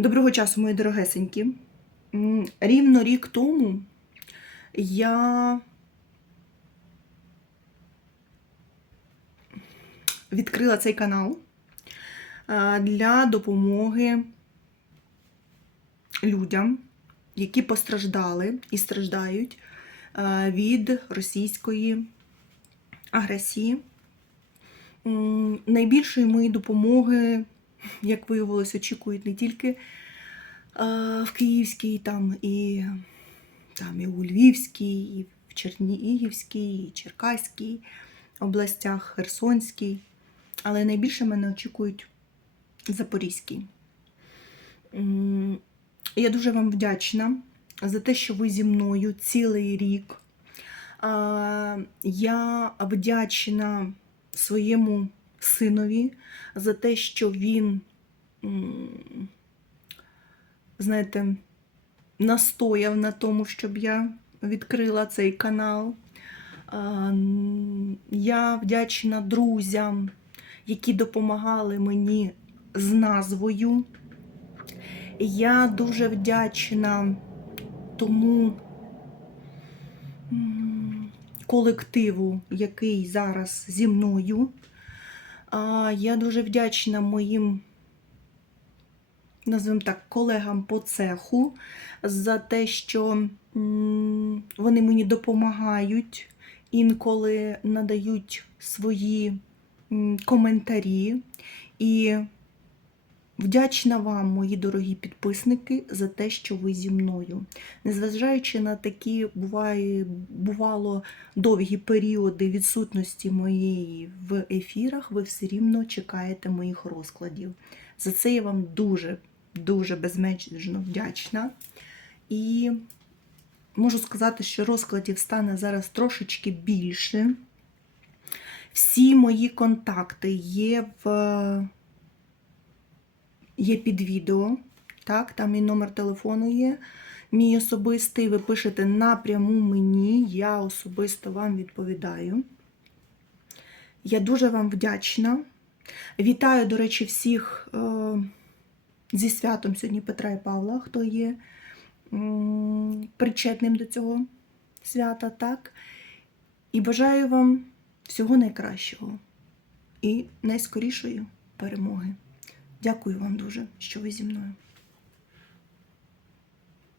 Доброго часу, мої дорогесенькі. Рівно рік тому я відкрила цей канал для допомоги людям, які постраждали і страждають від російської агресії. Найбільшої моєї допомоги як виявилось, очікують не тільки а, в Київській, там і, там і у Львівській, і в Чернігівській, і Черкаській областях, Херсонській, але найбільше мене очікують Запорізькій. Я дуже вам вдячна за те, що ви зі мною цілий рік. Я вдячна своєму синові за те, що він, знаєте, настояв на тому, щоб я відкрила цей канал. Я вдячна друзям, які допомагали мені з назвою. Я дуже вдячна тому колективу, який зараз зі мною. А, Я дуже вдячна моїм, назвемо так, колегам по цеху за те, що вони мені допомагають, інколи надають свої коментарі. І вдячна вам, мої дорогі підписники, за те, що ви зі мною. Незважаючи на такі буває, бувало довгі періоди відсутності моєї в ефірах, ви все рівно чекаєте моїх розкладів. За це я вам дуже, дуже безмежно вдячна. І можу сказати, що розкладів стане зараз трошечки більше. Всі мої контакти є в є під відео. Так, там і номер телефону є. Мій особистий, ви пишете напряму мені, я особисто вам відповідаю. Я дуже вам вдячна. Вітаю, до речі, всіх е, зі святом сьогодні Петра і Павла, хто є причетним до цього свята, так? І бажаю вам всього найкращого і найскорішої перемоги. Дякую вам дуже, що ви зі мною.